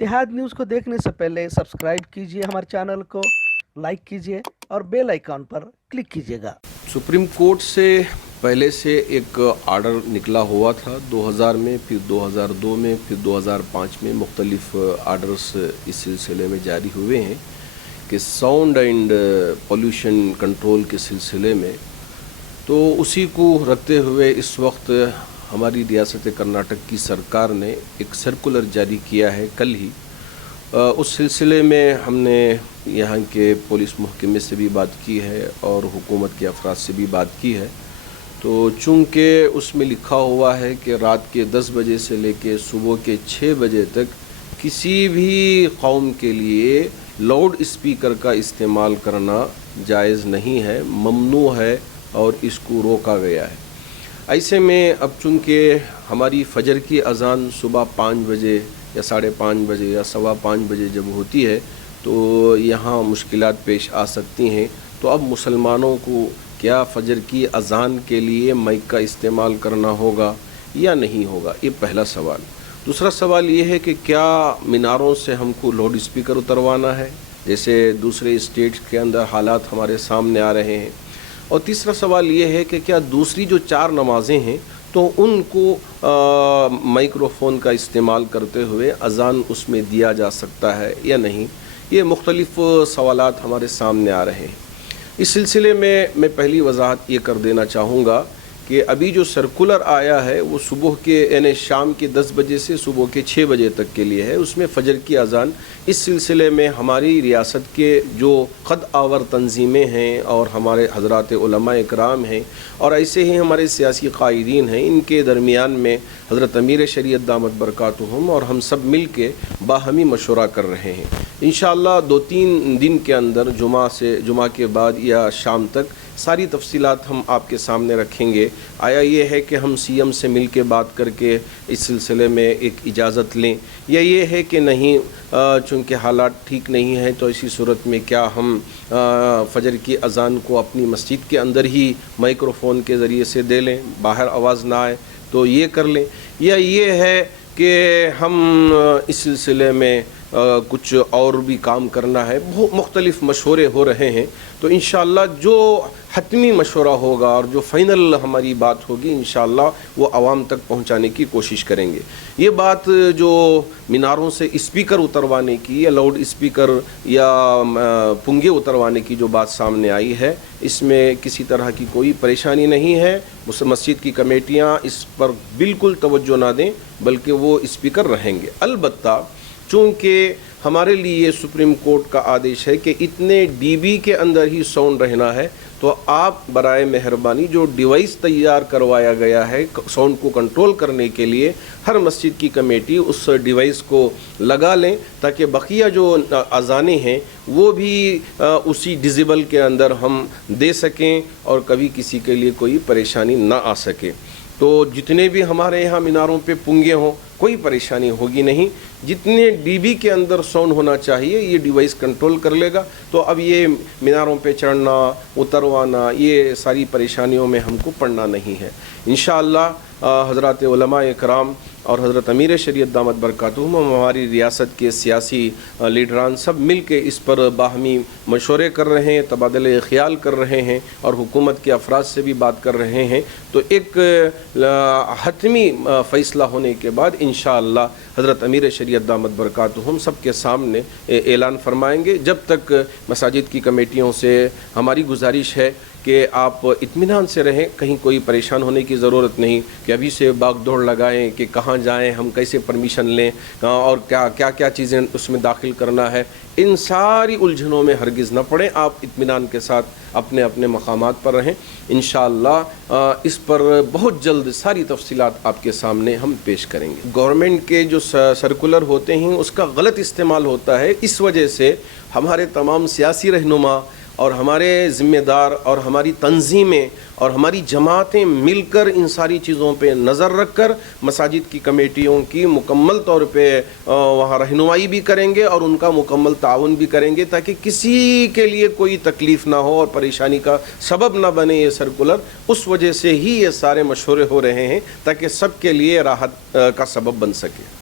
इत्तेहाद news को देखने से पहले सब्सक्राइब कीजिए हमारे चैनल को, लाइक कीजिए और बेल आइकॉन पर क्लिक कीजिएगा। सुप्रीम कोर्ट से पहले से एक आर्डर निकला हुआ था 2000 में, फिर 2002 में, फिर 2005 में मुख्तलिफ आर्डर्स इस सिलसिले में जारी हुए हैं कि साउंड एंड पोल्यूशन कंट्रोल के सिलसिले में। तो उसी को रखते हुए इस वक्त हमारी रियासत कर्नाटक की सरकार ने एक सर्कुलर जारी किया है कल ही। उस सिलसिले में हमने यहाँ के पुलिस महकमे से भी बात की है और हुकूमत के अफराद से भी बात की है। तो चूँकि उसमें लिखा हुआ है कि रात के 10 बजे से लेके सुबह के 6 बजे तक किसी भी कौम के लिए लाउड स्पीकर का इस्तेमाल करना जायज़ नहीं है, ममनू है और इसको रोका गया है। ऐसे में अब चूँकि हमारी फ़जर की अज़ान सुबह 5 बजे या 5:30 बजे या 5:15 बजे जब होती है तो यहाँ मुश्किलात पेश आ सकती हैं। तो अब मुसलमानों को क्या फ़जर की अज़ान के लिए माइक का इस्तेमाल करना होगा या नहीं होगा, ये पहला सवाल। दूसरा सवाल ये है कि क्या मीनारों से हमको लाउड स्पीकर उतरवाना है, जैसे दूसरे स्टेट्स के अंदर हालात हमारे सामने आ रहे हैं। और तीसरा सवाल ये है कि क्या दूसरी जो 4 नमाज़ें हैं तो उनको माइक्रोफोन का इस्तेमाल करते हुए अज़ान उसमें दिया जा सकता है या नहीं। ये मुख्तलिफ सवालात हमारे सामने आ रहे हैं। इस सिलसिले में मैं पहली वजाहत ये कर देना चाहूँगा कि अभी जो सर्कुलर आया है वो सुबह के यानी शाम के 10 बजे से सुबह के 6 बजे तक के लिए है। उसमें फ़जर की अज़ान इस सिलसिले में हमारी रियासत के जो क़द आवर तंजीमें हैं और हमारे हज़रात उलमा इकराम हैं और ऐसे ही हमारे सियासी क़ाइदीन हैं, इनके दरमियान में हज़रत अमीर शरीयत दामत बरकातुहुम और हम सब मिल के बाहमी मशवरा कर रहे हैं। इंशाअल्लाह 2-3 दिन के अंदर जुमा के बाद या शाम तक सारी तफसीलात हम आपके सामने रखेंगे। आया ये है कि हम सीएम से मिल के बात करके इस सिलसिले में एक इजाज़त लें, या ये है कि नहीं चूँकि हालात ठीक नहीं हैं तो इसी सूरत में क्या हम फ़जर की अज़ान को अपनी मस्जिद के अंदर ही माइक्रोफोन के ज़रिए से दे लें, बाहर आवाज़ ना आए तो ये कर लें, या ये है कि हम इस सिलसिले में कुछ और भी काम करना है। बहुत मुख्तलिफ मशवरे हो रहे हैं। तो इंशाअल्लाह जो हतमी मशवरा होगा और जो फ़ाइनल हमारी बात होगी इंशाअल्लाह वो आवाम तक पहुंचाने की कोशिश करेंगे। ये बात जो मीनारों से स्पीकर उतरवाने की या लाउड स्पीकर या पुंगे उतरवाने की जो बात सामने आई है, इसमें किसी तरह की कोई परेशानी नहीं है। मस्जिद की कमेटियाँ इस पर बिल्कुल तवज्जो ना दें, बल्कि वो स्पीकर रहेंगे। अलबत्ता चूँकि हमारे लिए सुप्रीम कोर्ट का आदेश है कि इतने डीबी के अंदर ही साउंड रहना है, तो आप बराए मेहरबानी जो डिवाइस तैयार करवाया गया है साउंड को कंट्रोल करने के लिए, हर मस्जिद की कमेटी उस डिवाइस को लगा लें ताकि बकिया जो अज़ानें हैं वो भी उसी डिजिबल के अंदर हम दे सकें और कभी किसी के लिए कोई परेशानी ना आ सके। तो जितने भी हमारे यहाँ मीनारों पे पुंगे हों कोई परेशानी होगी नहीं। जितने डीबी के अंदर साउंड होना चाहिए ये डिवाइस कंट्रोल कर लेगा। तो अब ये मीनारों पे चढ़ना उतरवाना ये सारी परेशानियों में हमको पड़ना नहीं है। इंशाअल्लाह हज़रात उलमा इकराम और हज़रत अमीर शरीयत दामत बरकातुहुम हमारी रियासत के सियासी लीडरान सब मिल के इस पर बाहमी मशवरे कर रहे हैं, तबादले ख्याल कर रहे हैं और हुकूमत के अफराद से भी बात कर रहे हैं। तो एक हतमी फ़ैसला होने के बाद इंशाअल्लाह हज़रत अमीर शरीयत दामत बरकातुहुम सब के सामने ऐलान फरमाएंगे। जब तक मसाजिद की कमेटियों से हमारी गुजारिश है कि आप इत्मीनान से रहें, कहीं कोई परेशान होने की ज़रूरत नहीं कि अभी से भाग दौड़ लगाएं कि कहाँ जाएं, हम कैसे परमिशन लें और क्या चीज़ें उसमें दाखिल करना है। इन सारी उलझनों में हरगिज़ न पड़ें। आप इत्मीनान के साथ अपने अपने मकामात पर रहें। इंशाअल्लाह इस पर बहुत जल्द सारी तफसीलात आपके सामने हम पेश करेंगे। गवर्नमेंट के जो सर्कुलर होते हैं उसका गलत इस्तेमाल होता है, इस वजह से हमारे तमाम सियासी रहनुमा और हमारे ज़िम्मेदार और हमारी तंजीमें और हमारी जमातें मिलकर इन सारी चीज़ों पे नज़र रख कर मसाजिद की कमेटियों की मुकम्मल तौर पे वहाँ रहनुमाई भी करेंगे और उनका मुकम्मल ताउन भी करेंगे ताकि किसी के लिए कोई तकलीफ़ ना हो और परेशानी का सबब ना बने ये सर्कुलर। उस वजह से ही ये सारे मशवरे हो रहे हैं ताकि सब के लिए राहत का सबब बन सके।